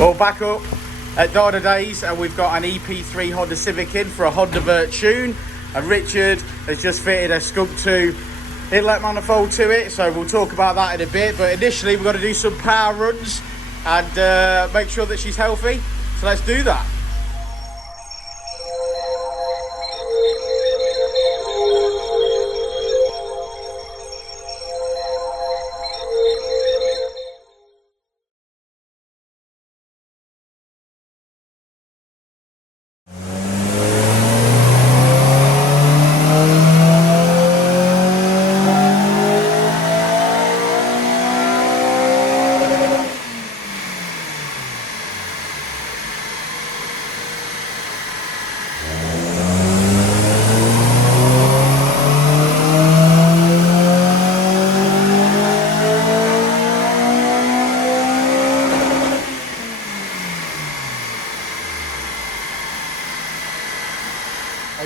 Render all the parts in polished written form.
Well, back up at Dynodaze, and we've got an Ep3 Honda Civic in for a Hondavert tune, and Richard has just fitted a Skunk 2 inlet manifold to it, so we'll talk about that in a bit. But initially we've got to do some power runs and make sure that she's healthy, so let's do that.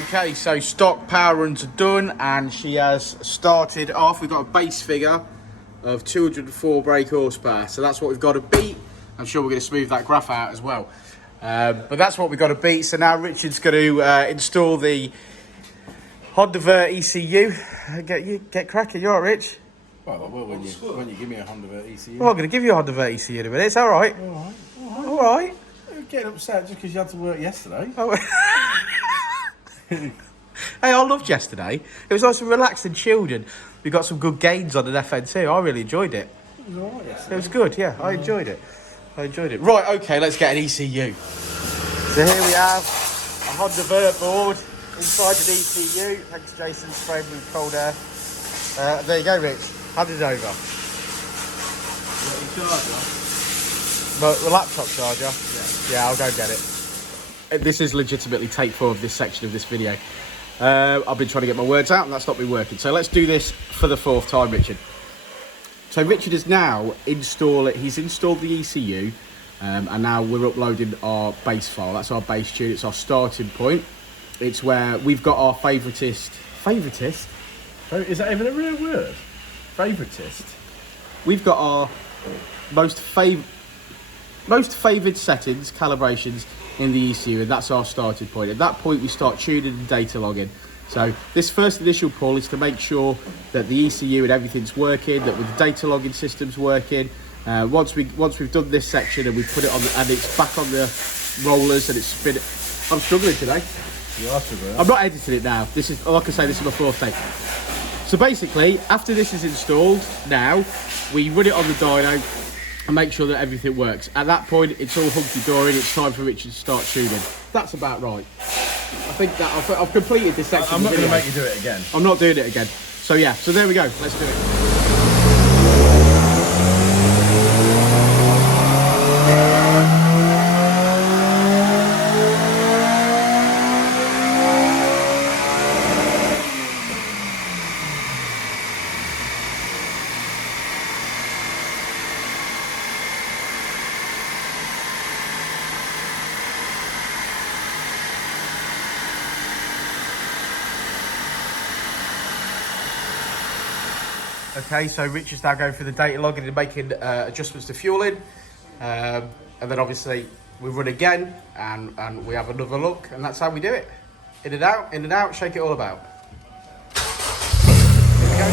Okay, so stock power runs are done and she has started off. We've got a base figure of 204 brake horsepower, so that's what we've got to beat. I'm sure we're going to smooth that graph out as well, but that's what we've got to beat. So now Richard's going to install the Hondavert ECU. Get cracking, you all right, Rich? Well, I will when you give me a Hondavert ECU. Well, I'm going to give you a Hondavert ECU in a minute. It's all right. All right. You're getting upset just because you had to work yesterday. Oh. Hey, I loved yesterday. It was nice and relaxed and chilled, and we got some good gains on an FN2. I really enjoyed it. It was all right yesterday. It was good, yeah. I enjoyed it. Right, okay, let's get an ECU. So here we have a Hondavert board inside an ECU. Thanks, Jason, spraying with cold air. There you go, Rich. Hand it over. The laptop charger? Yeah, I'll go get it. This is legitimately take 4 of this section of this video. I've been trying to get my words out and that's not been working. So let's do this for the 4th time, Richard. So Richard is now installed the ECU and now we're uploading our base file. That's our base tune, it's our starting point. It's where we've got our favoritist. Is that even a real word? Favoritist? We've got our most favoured settings, calibrations in the ECU, and that's our starting point. At that point we start tuning and data logging. So this first initial pull is to make sure that the ECU and everything's working, that with the data logging system's working. Once we've done this section and we've put it on and it's back on the rollers and it's spin. I'm struggling today. You are struggling. I'm not editing it now. This is, like I say, this is my 4th take. So basically, after this is installed, now we run it on the dyno and make sure that everything works. At that point, it's all hunky-dory and it's time for Richard to start tuning. That's about right. I think that I've completed this section. I'm not going to make you do it again. I'm not doing it again. So yeah, so there we go. Let's do it. Okay, so Richard's now going through the data logging and making adjustments to fueling. And then obviously we run again and we have another look, and that's how we do it. In and out, shake it all about. Here we go.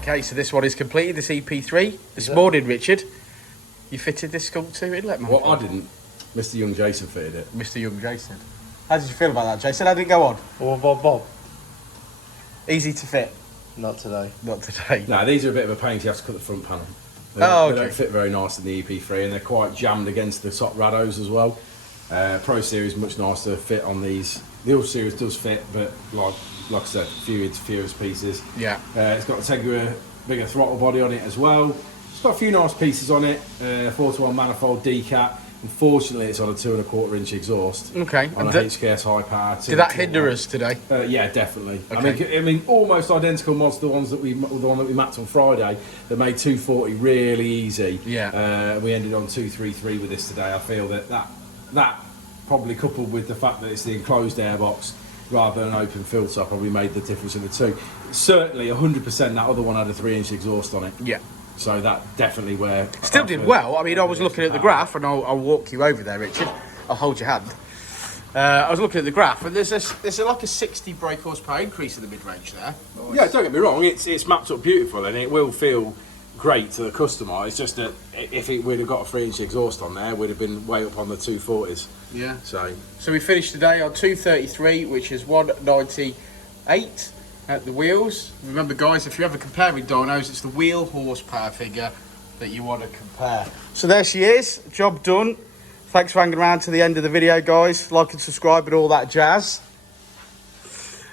Okay, so this one is completed, this EP3. This morning, Richard, you fitted this skull to inlet manifold. Well, I didn't. Mr. Young Jason fitted it. Mr. Young Jason. How did you feel about that, Jason? How did it go on? Bob. Easy to fit? Not today. Not today. No, these are a bit of a pain. You have to cut the front panel. They don't fit very nice in the EP3, and they're quite jammed against the top rados as well. Pro Series much nicer fit on these. The All Series does fit, but like I said, few interference pieces. Yeah. It's got a bigger throttle body on it as well. It's got a few nice pieces on it. 4-to-1 manifold decap. Unfortunately, it's on a 2¼ inch exhaust. Okay. On a HKS high power. Did that hinder us today? Yeah, definitely. Okay. I mean, almost identical mods to the one that we mapped on Friday. That made 240 really easy. Yeah. We ended on 233 with this today. I feel that probably coupled with the fact that it's the enclosed airbox rather than an open filter probably made the difference in the two. Certainly, 100% that other one had a 3-inch exhaust on it. Yeah. So that definitely where... Still did well. I mean, I was looking at the graph, and I'll walk you over there, Richard. I'll hold your hand. I was looking at the graph, and there's like a 60 brake horsepower increase in the mid-range there. Yeah, don't get me wrong, it's mapped up beautiful, and it will feel great to the customer. It's just that if it would have got a 3-inch exhaust on there, it would have been way up on the 240s. Yeah. So we finished today on 233, which is 198 at the wheels. Remember, guys, if you're ever comparing dynos, it's the wheel horsepower figure that you want to compare. So there she is, job done. Thanks for hanging around to the end of the video, guys. Like and subscribe and all that jazz.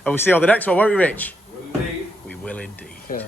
And we'll see you on the next one, won't we, Rich? will indeed. We will indeed. Yeah.